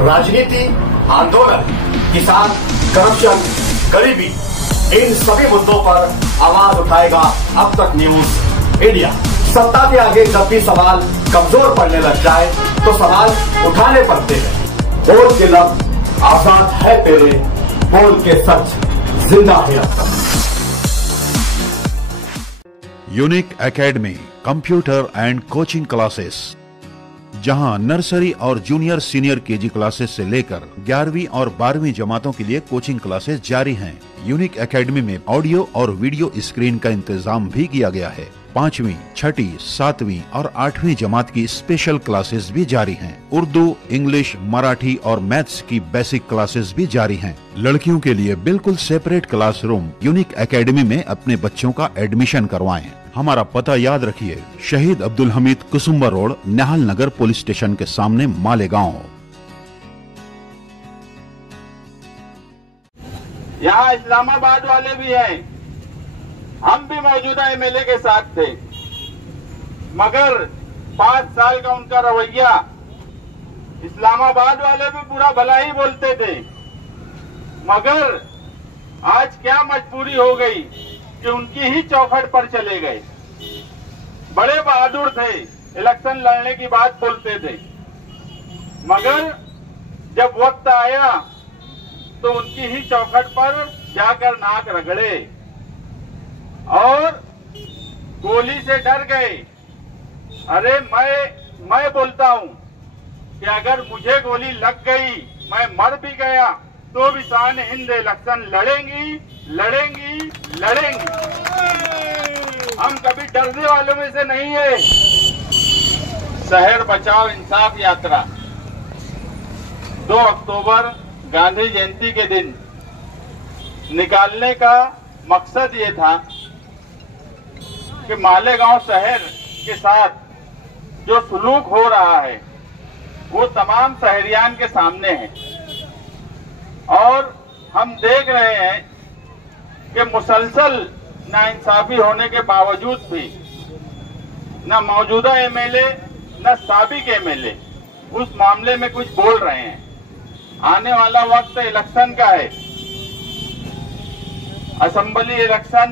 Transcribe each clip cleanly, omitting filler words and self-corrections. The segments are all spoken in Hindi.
राजनीति, आंदोलन, किसान, करप्शन, गरीबी, इन सभी मुद्दों पर आवाज उठाएगा अब तक न्यूज इंडिया। सत्ता के आगे जब भी सवाल कमजोर पड़ने लग जाए तो सवाल उठाने पड़ते हैं। बोल के लफ्ज आजाद है तेरे, बोल के सच जिंदा है अब तक। Unique academy computer and coaching classes, जहां नर्सरी और जूनियर सीनियर केजी क्लासेस से लेकर 11वीं और 12वीं जमातों के लिए कोचिंग क्लासेस जारी हैं। यूनिक एकेडमी में ऑडियो और वीडियो स्क्रीन का इंतजाम भी किया गया है। 5वीं, 6ठी, 7वीं और 8वीं जमात की स्पेशल क्लासेस भी जारी हैं। उर्दू, इंग्लिश, मराठी और मैथ्स की बेसिक क्लासेस भी जारी हैं। लड़कियों के लिए बिल्कुल सेपरेट क्लासरूम। यूनिक एकेडमी में अपने बच्चों का एडमिशन करवाएं। हमारा पता याद रखिए, शहीद अब्दुल हमीद कुसुम्बा रोड, निहाल नगर पुलिस स्टेशन के सामने, मालेगांव। यहाँ इस्लामाबाद वाले भी हैं, हम भी मौजूदा एमएलए के साथ थे, मगर 5 साल का उनका रवैया, इस्लामाबाद वाले भी पूरा भला ही बोलते थे, मगर आज क्या मजबूरी हो गई कि उनकी ही चौखट पर चले गए। बड़े बहादुर थे, इलेक्शन लड़ने की बात बोलते थे, मगर जब वक्त आया तो उनकी ही चौखट पर जाकर नाक रगड़े और गोली से डर गए। अरे मैं बोलता हूं कि अगर मुझे गोली लग गई, मैं मर भी गया तो भी शान हिंद इलेक्शन लड़ेंगी। हम कभी डरने वालों में से नहीं है। शहर बचाओ इंसाफ यात्रा 2 अक्टूबर गांधी जयंती के दिन निकालने का मकसद ये था कि मालेगांव शहर के साथ जो सुलूक हो रहा है वो तमाम शहरियान के सामने है और हम देख रहे हैं कि मुसलसल नाइंसाफी होने के बावजूद भी न मौजूदा एमएलए न साबिक एमएलए उस मामले में कुछ बोल रहे हैं। आने वाला वक्त इलेक्शन का है, असेंबली इलेक्शन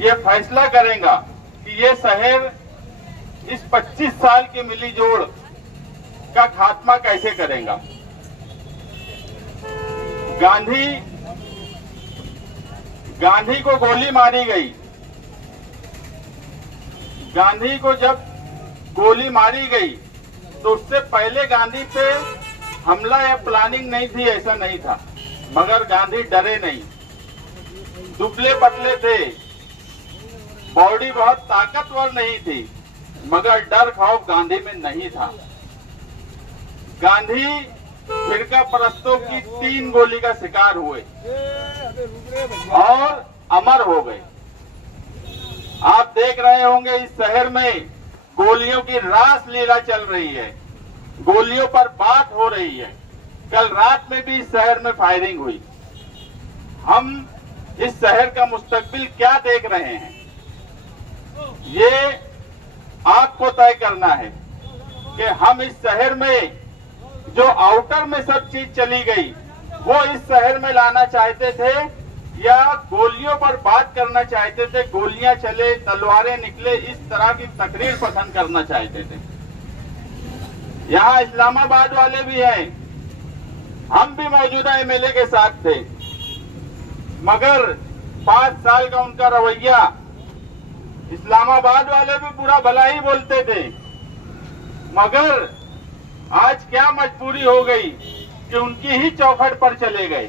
ये फैसला करेगा कि ये शहर इस 25 साल की मिलीजोड़ का खात्मा कैसे करेगा। गांधी को गोली मारी गई। गांधी को जब गोली मारी गई तो उससे पहले गांधी पे हमला या प्लानिंग नहीं थी, ऐसा नहीं था, मगर गांधी डरे नहीं। दुबले पतले थे, बॉडी बहुत ताकतवर नहीं थी, मगर डर खौफ गांधी में नहीं था। गांधी फिरका परस्तों की 3 गोली का शिकार हुए और अमर हो गए। आप देख रहे होंगे इस शहर में गोलियों की रास लीला चल रही है, गोलियों पर बात हो रही है। कल रात में भी इस शहर में फायरिंग हुई। हम इस शहर का मुस्तकबिल क्या देख रहे हैं, ये आपको तय करना है कि हम इस शहर में जो आउटर में सब चीज चली गई वो इस शहर में लाना चाहते थे या गोलियों पर बात करना चाहते थे, गोलियां चले, तलवारें निकले, इस तरह की तकरीर पसंद करना चाहते थे। यहाँ इस्लामाबाद वाले भी हैं, हम भी मौजूदा एमएलए के साथ थे, मगर 5 साल का उनका रवैया, इस्लामाबाद वाले भी पूरा भला ही बोलते थे, मगर आज क्या मजबूरी हो गई कि उनकी ही चौखट पर चले गए।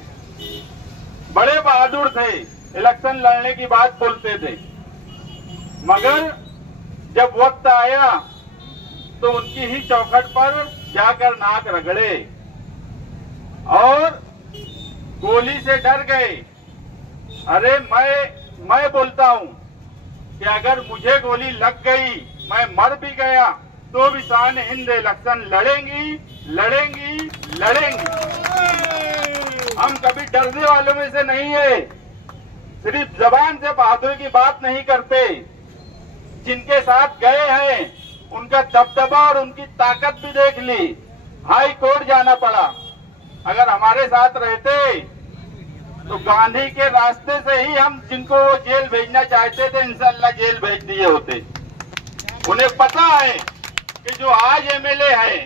बड़े बहादुर थे, इलेक्शन लड़ने की बात बोलते थे, मगर जब वक्त आया तो उनकी ही चौखट पर जाकर नाक रगड़े और गोली से डर गए। अरे मैं बोलता हूं कि अगर मुझे गोली लग गई, मैं मर भी गया तो भी शान हिंद इलेक्शन लड़ेंगी। हम कभी डरने वालों में से नहीं है। सिर्फ जबान से बहादुरी की बात नहीं करते, जिनके साथ गए हैं उनका दबदबा और उनकी ताकत भी देख ली। हाई कोर्ट जाना पड़ा। अगर हमारे साथ रहते तो गांधी के रास्ते से ही हम जिनको वो जेल भेजना चाहते थे इंशाअल्लाह जेल भेज दिए होते। उन्हें पता है कि जो आज एमएलए है,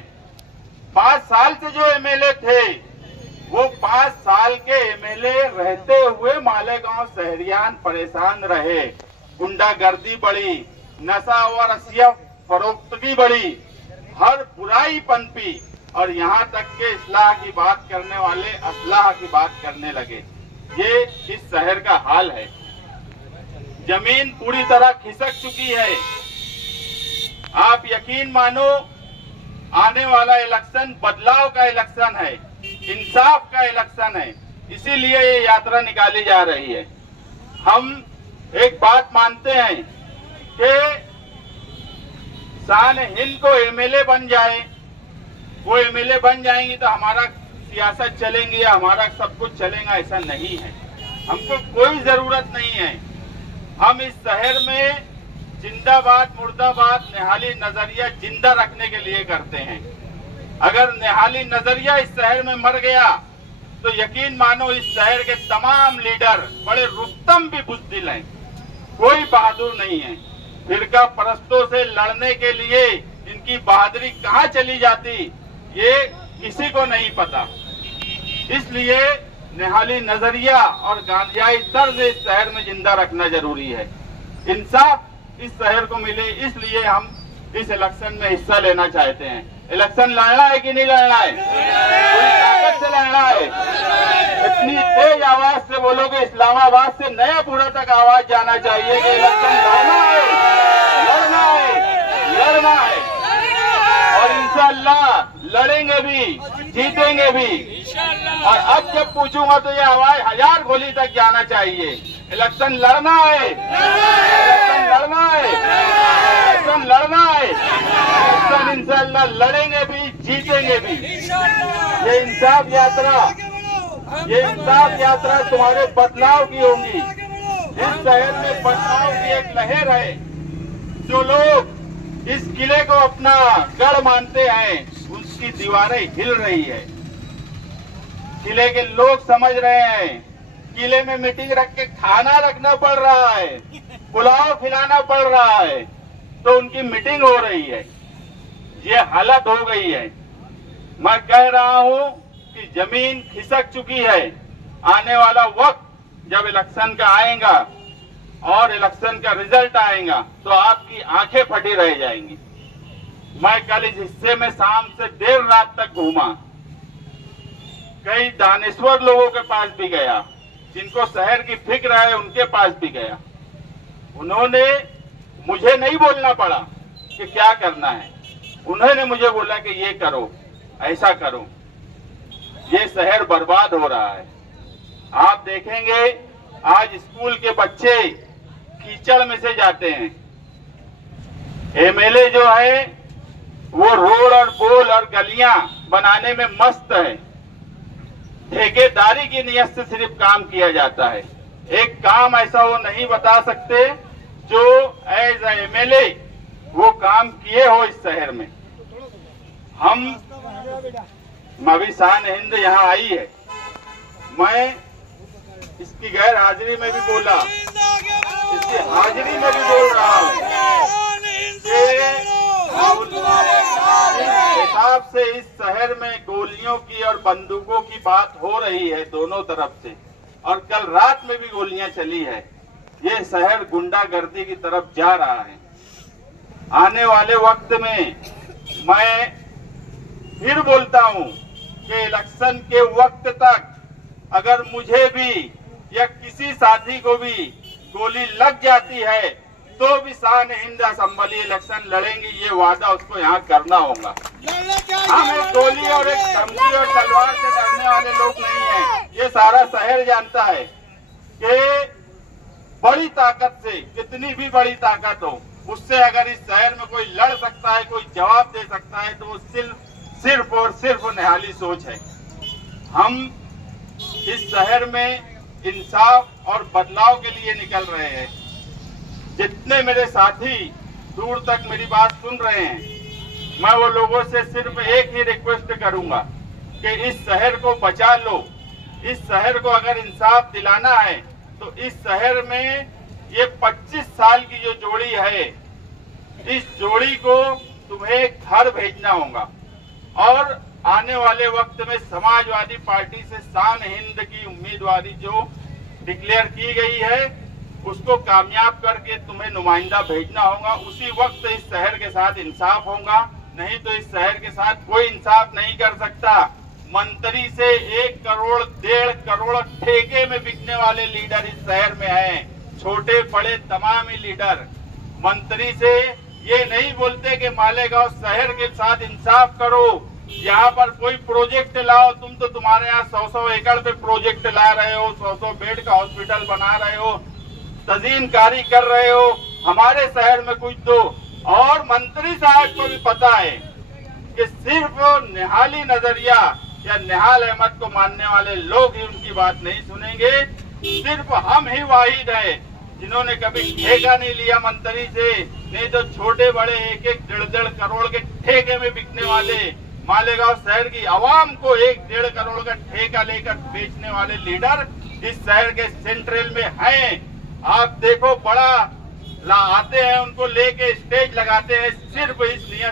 5 साल से जो एमएलए थे, वो 5 साल के एमएलए रहते हुए मालेगांव शहरियान परेशान रहे। गुंडागर्दी बढ़ी, नशा और अशिया फरोख्तगी बढ़ी, हर बुराई पनपी और यहाँ तक के इस्लाह की बात करने वाले असलाह की बात करने लगे। ये इस शहर का हाल है। जमीन पूरी तरह खिसक चुकी है। आप यकीन मानो, आने वाला इलेक्शन बदलाव का इलेक्शन है, इंसाफ का इलेक्शन है, इसीलिए ये यात्रा निकाली जा रही है। हम एक बात मानते हैं कि शान हिंद को एमएलए बन जाए, वो एमएलए बन जाएंगी तो हमारा सियासत चलेंगी या हमारा सब कुछ चलेगा, ऐसा नहीं है। हमको कोई जरूरत नहीं है। हम इस शहर में जिंदाबाद मुर्दाबाद निहाली नजरिया जिंदा रखने के लिए करते हैं। अगर निहाली नजरिया इस शहर में मर गया तो यकीन मानो इस शहर के तमाम लीडर बड़े रुस्तम भी बुज़दिल हैं, कोई बहादुर नहीं है। फिरका परस्तों से लड़ने के लिए इनकी बहादुरी कहाँ चली जाती, ये किसी को नहीं पता। इसलिए निहाली नजरिया और गांधीयाई तर्ज इस शहर में जिंदा रखना जरूरी है। इंसाफ इस शहर को मिले, इसलिए हम इस इलेक्शन में हिस्सा लेना चाहते हैं। इलेक्शन लड़ना है कि नहीं लड़ना है? पूरी ताकत से लड़ना है। इतनी तेज आवाज से बोलोगे इस्लामाबाद से नयापुरा तक आवाज जाना चाहिए कि इलेक्शन लड़ना है, लड़ना है, लड़ना है। और इंशाअल्लाह लड़ेंगे भी, जीतेंगे भी। और अब जब पूछूंगा तो ये आवाज 1000 गोली तक जाना चाहिए। इलेक्शन लड़ना है, इलेक्शन लड़ना है, इलेक्शन लड़ना है। इलेक्शन इंशाअल्लाह लड़ेंगे भी, जीतेंगे भी। ये इंसाफ यात्रा तुम्हारे बदलाव की होगी। इस शहर में बदलाव की एक लहर है। जो लोग इस किले को अपना गढ़ मानते हैं, उसकी दीवारें हिल रही है। किले के लोग समझ रहे हैं, किले में मीटिंग रख के खाना रखना पड़ रहा है, पुलाव खिलाना पड़ रहा है, तो उनकी मीटिंग हो रही है। ये हालत हो गई है। मैं कह रहा हूं कि जमीन खिसक चुकी है। आने वाला वक्त जब इलेक्शन का आएगा और इलेक्शन का रिजल्ट आएगा तो आपकी आंखें फटी रह जाएंगी। मैं कल इस हिस्से में शाम से देर रात तक घूमा, कई दानिश्वर लोगों के पास भी गया, जिनको शहर की फिक्र है उनके पास भी गया। उन्होंने मुझे नहीं बोलना पड़ा कि क्या करना है, उन्होंने मुझे बोला कि ये करो, ऐसा करो। ये शहर बर्बाद हो रहा है। आप देखेंगे आज स्कूल के बच्चे कीचड़ में से जाते हैं। एमएलए जो है वो रोड और पोल और गलियां बनाने में मस्त है। ठेकेदारी की नियत से सिर्फ काम किया जाता है। एक काम ऐसा वो नहीं बता सकते जो एज एमएलए वो काम किए हो इस शहर में। हम अभी शान हिंद यहाँ आई है, मैं इसकी गैर हाजिरी में भी बोला, इसकी हाजिरी में भी बोल रहा हूँ जिस हिसाब से इस शहर में गोलियों की और बंदूकों की बात हो रही है दोनों तरफ से, और कल रात में भी गोलियां चली है, ये शहर गुंडागर्दी की तरफ जा रहा है। आने वाले वक्त में मैं फिर बोलता हूं कि इलेक्शन के वक्त तक अगर मुझे भी या किसी साथी को भी गोली लग जाती है तो भी शान हिंद असेंबली इलेक्शन लड़ेंगे, ये वादा उसको यहाँ करना होगा। हम एक गोली और एक धमकी और तलवार से डरने वाले लोग नहीं हैं। ये सारा शहर जानता है कि बड़ी ताकत से, कितनी भी बड़ी ताकत हो, उससे अगर इस शहर में कोई लड़ सकता है, कोई जवाब दे सकता है, तो वो सिर्फ और सिर्फ निहाली सोच है। हम इस शहर में इंसाफ और बदलाव के लिए निकल रहे हैं। जितने मेरे साथी दूर तक मेरी बात सुन रहे हैं, मैं वो लोगों से सिर्फ एक ही रिक्वेस्ट करूंगा कि इस शहर को बचा लो। इस शहर को अगर इंसाफ दिलाना है तो इस शहर में ये 25 साल की जो जोड़ी है, इस जोड़ी को तुम्हें घर भेजना होगा और आने वाले वक्त में समाजवादी पार्टी से शान हिंद की उम्मीदवारी जो डिक्लेयर की गई है उसको कामयाब करके तुम्हें नुमाइंदा भेजना होगा। उसी वक्त इस शहर के साथ इंसाफ होगा, नहीं तो इस शहर के साथ कोई इंसाफ नहीं कर सकता। मंत्री से 1 करोड़ 1.5 करोड़ ठेके में बिकने वाले लीडर इस शहर में हैं, छोटे बड़े तमाम ही लीडर। मंत्री से ये नहीं बोलते कि मालेगांव शहर के साथ इंसाफ करो, यहाँ पर कोई प्रोजेक्ट लाओ। तुम तो तुम्हारे यहाँ 100 एकड़ पे प्रोजेक्ट ला रहे हो, 100 बेड का हॉस्पिटल बना रहे हो, तजीनकारी कर रहे हो, हमारे शहर में कुछ दो। और मंत्री साहब को भी पता है कि सिर्फ निहाली नजरिया या निहाल अहमद को मानने वाले लोग ही उनकी बात नहीं सुनेंगे। सिर्फ हम ही वाहिद है जिन्होंने कभी ठेका नहीं लिया मंत्री से, नहीं तो छोटे बड़े 1-1 1.5 करोड़ के ठेके में बिकने वाले मालेगांव शहर की आवाम को 1-1.5 करोड़ का ठेका लेकर बेचने वाले लीडर इस शहर के सेंट्रल में हैं। आप देखो, बड़ा आते हैं, उनको लेके स्टेज लगाते हैं सिर्फ इस नियत